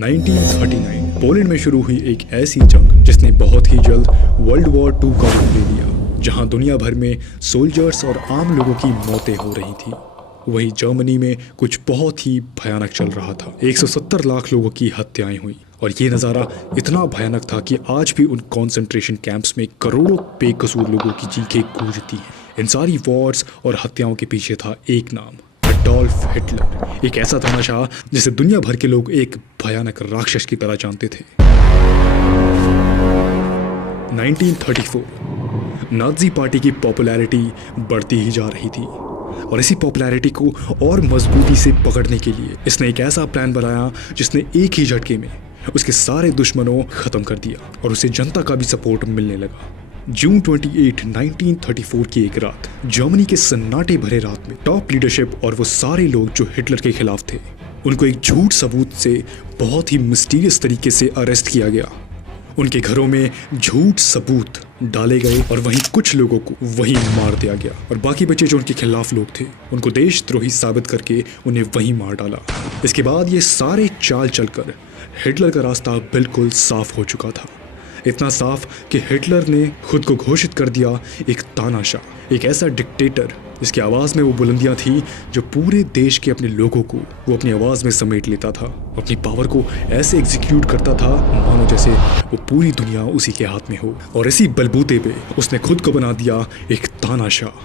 1939 Poland में शुरू हुई एक ऐसी जंग जिसने बहुत ही जल्द वर्ल्ड वॉर 2 का रूप ले लिया, जहां दुनिया भर में सोल्जर्स और आम लोगों की मौतें हो रही थी। वहीं जर्मनी में कुछ बहुत ही भयानक चल रहा था। 170 लाख लोगों की हत्याएं हुई और ये नज़ारा इतना भयानक था कि आज भी उन कॉन्सेंट्रेशन कैंप्स में करोड़ों बेकसूर लोगों की चीखें गूंजती हैं। इन सारी वॉर्स और हत्याओं के पीछे था एक नाम, एडोल्फ हिटलर, एक ऐसा तानाशाह जिसे दुनिया भर के लोग एक भयानक राक्षस की तरह जानते थे। 1934 नाज़ी पार्टी की पॉपुलैरिटी बढ़ती ही जा रही थी और इसी पॉपुलैरिटी को और मजबूती से पकड़ने के लिए इसने एक ऐसा प्लान बनाया जिसने एक ही झटके में उसके सारे दुश्मनों खत्म कर दिया और उसे जनता का भी सपोर्ट मिलने लगा। जून 28, 1934 की एक रात, जर्मनी के सन्नाटे भरे रात में टॉप लीडरशिप और वो सारे लोग जो हिटलर के खिलाफ थे, उनको एक झूठ सबूत से बहुत ही मिस्टीरियस तरीके से अरेस्ट किया गया। उनके घरों में झूठ सबूत डाले गए और वहीं कुछ लोगों को वहीं मार दिया गया और बाकी बचे जो उनके खिलाफ लोग थे उनको देशद्रोही साबित करके उन्हें वहीं मार डाला। इसके बाद ये सारे चाल चलकर हिटलर का रास्ता बिल्कुल साफ हो चुका था, इतना साफ कि हिटलर ने खुद को घोषित कर दिया एक तानाशाह, एक ऐसा डिक्टेटर जिसकी आवाज़ में वो बुलंदियां थी जो पूरे देश के अपने लोगों को वो अपनी आवाज़ में समेट लेता था, अपनी पावर को ऐसे एग्जीक्यूट करता था मानो जैसे वो पूरी दुनिया उसी के हाथ में हो। और इसी बलबूते पे उसने खुद को बना दिया एक तानाशाह।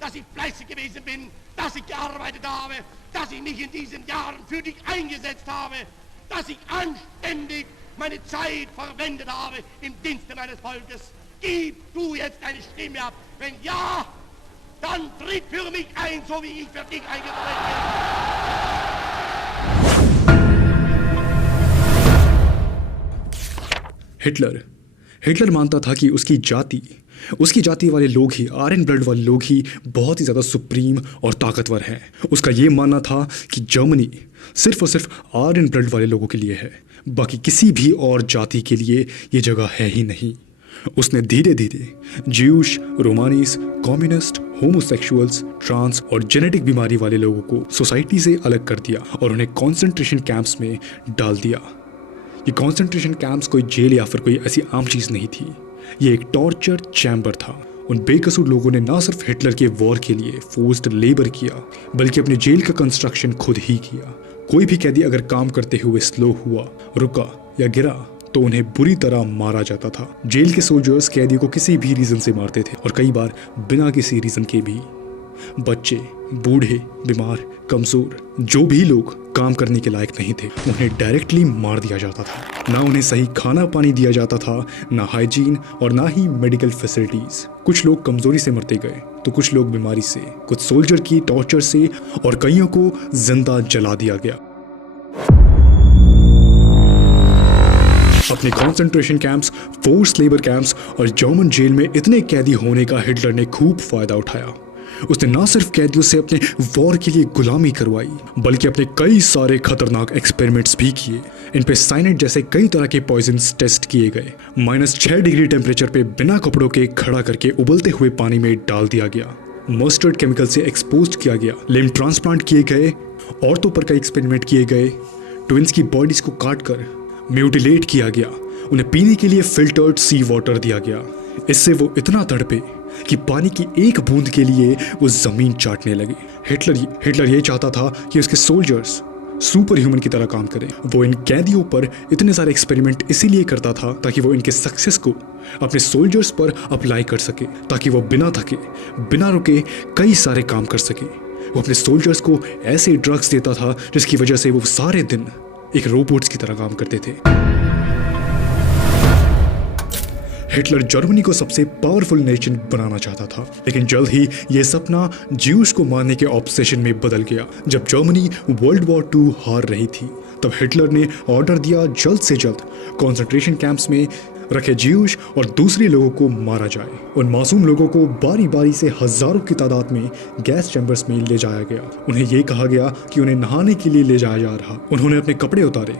dass ich fleißig gewesen bin, dass ich gearbeitet habe, dass ich mich in diesen Jahren für dich eingesetzt habe, dass ich anständig meine Zeit verwendet habe im Dienste meines Volkes. Gib du jetzt deine Stimme ab. Wenn ja, dann tritt für mich ein, so wie ich für dich eingetreten bin. Hitler मानता था कि उसकी जाति वाले लोग ही, iron blood वाले लोग ही बहुत ही ज़्यादा सुप्रीम और ताकतवर हैं। उसका ये मानना था कि जर्मनी सिर्फ और सिर्फ आयरन ब्लड वाले लोगों के लिए है, बाकी किसी भी और जाति के लिए ये जगह है ही नहीं। उसने धीरे धीरे ज्यूश, रोमानीस, कम्युनिस्ट, होमोसेक्सुअल्स, ट्रांस और जेनेटिक बीमारी वाले लोगों को सोसाइटी से अलग कर दिया और उन्हें कॉन्सेंट्रेशन कैंप्स में डाल दिया। ये कॉन्सेंट्रेशन कैंप्स कोई जेल या फिर कोई ऐसी आम चीज़ नहीं थी, ये एक टॉर्चर चैम्बर था। उन बेकसूर लोगों ने ना सिर्फ हिटलर के वॉर के लिए फोर्स्ड लेबर किया बल्कि अपने जेल का कंस्ट्रक्शन खुद ही किया। कोई भी कैदी अगर काम करते हुए स्लो हुआ, रुका या गिरा तो उन्हें बुरी तरह मारा जाता था। जेल के सोल्जर्स कैदी को किसी भी रीज़न से मारते थे और कई बार बिना किसी रीज़न के भी। बच्चे, बूढ़े, बीमार, कमजोर, जो भी लोग काम करने के लायक नहीं थे उन्हें डायरेक्टली मार दिया जाता था। ना उन्हें सही खाना पानी दिया जाता था, ना हाइजीन और ना ही मेडिकल फैसिलिटीज। कुछ लोग कमजोरी से मरते गए तो कुछ लोग बीमारी से, कुछ सोल्जर की टॉर्चर से और कईयों को जिंदा जला दिया गया। अपने concentration camps, force labour camps और जर्मन जेल में इतने कैदी होने का हिटलर ने खूब फायदा उठाया। उसने ना सिर्फ कैदियों से अपने वॉर के लिए गुलामी करवाई बल्कि अपने कई सारे खतरनाक एक्सपेरिमेंट्स भी किए। इन पे साइनाइड जैसे कई तरह के पॉइजन्स टेस्ट किए गए। -6 डिग्री टेम्परेचर पे बिना कपड़ों के खड़ा करके उबलते हुए पानी में डाल दिया गया। मस्टर्ड केमिकल से एक्सपोज किया गया। लिम्ब ट्रांसप्लांट किए गए। औरतों पर कई एक्सपेरिमेंट किए गए। ट्विंस की बॉडीज को काट कर म्यूटिलेट किया गया। उन्हें पीने के लिए फिल्टर्ड सी वाटर दिया गया। इससे वो इतना तड़पे कि पानी की एक बूंद के लिए वो जमीन चाटने लगे। हिटलर ये चाहता था कि उसके सोल्जर्स सुपर ह्यूमन की तरह काम करें। वो इन कैदियों पर इतने सारे एक्सपेरिमेंट इसीलिए करता था ताकि वो इनके सक्सेस को अपने सोल्जर्स पर अप्लाई कर सके, ताकि वो बिना थके, बिना रुके कई सारे काम कर सके। वो अपने सोल्जर्स को ऐसे ड्रग्स देता था जिसकी वजह से वो सारे दिन एक रोबोट्स की तरह काम करते थे। हिटलर जर्मनी को सबसे पावरफुल नेशन बनाना चाहता था, लेकिन जल्द ही यह सपना ज्यूस को मारने के ऑब्सेशन में बदल गया। जब जर्मनी वर्ल्ड वॉर 2 हार रही थी तब हिटलर ने ऑर्डर दिया जल्द से जल्द कॉन्सेंट्रेशन कैंप्स में रखे ज्यूस और दूसरे लोगों को मारा जाए। उन मासूम लोगों को बारी बारी से हजारों की तादाद में गैस चैम्बर्स में ले जाया गया। उन्हें यह कहा गया कि उन्हें नहाने के लिए ले जाया जा रहा। उन्होंने अपने कपड़े उतारे,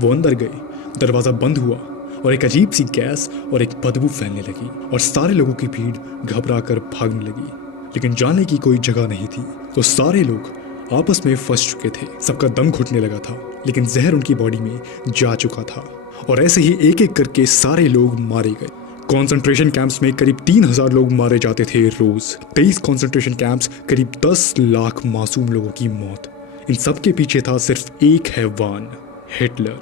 वो अंदर गए, दरवाजा बंद हुआ और एक अजीब सी गैस और एक बदबू फैलने लगी और सारे लोगों की भीड़ घबरा कर भागने लगी। लेकिन जाने की कोई जगह नहीं थी। तो सारे लोग आपस में फंस चुके थे, सबका दम घुटने लगा था, लेकिन जहर उनकी बॉडी में जा चुका था। और ऐसे ही एक एक करके सारे लोग मारे गए। कॉन्सेंट्रेशन कैंप्स में करीब 3000 लोग मारे जाते थे रोज। 23 कॉन्सेंट्रेशन कैंप्स, करीब 10 लाख मासूम लोगों की मौत। इन सब के पीछे था सिर्फ एक हैवान, हिटलर।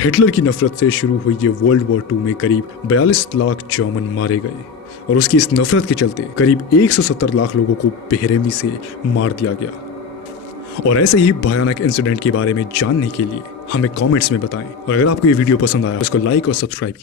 हिटलर की नफरत से शुरू हुई ये वर्ल्ड वॉर 2 में करीब 42 लाख जर्मन मारे गए और उसकी इस नफरत के चलते करीब 170 लाख लोगों को बेरहमी से मार दिया गया। और ऐसे ही भयानक इंसिडेंट के बारे में जानने के लिए हमें कमेंट्स में बताएं। और अगर आपको ये वीडियो पसंद आया तो इसको लाइक और सब्सक्राइब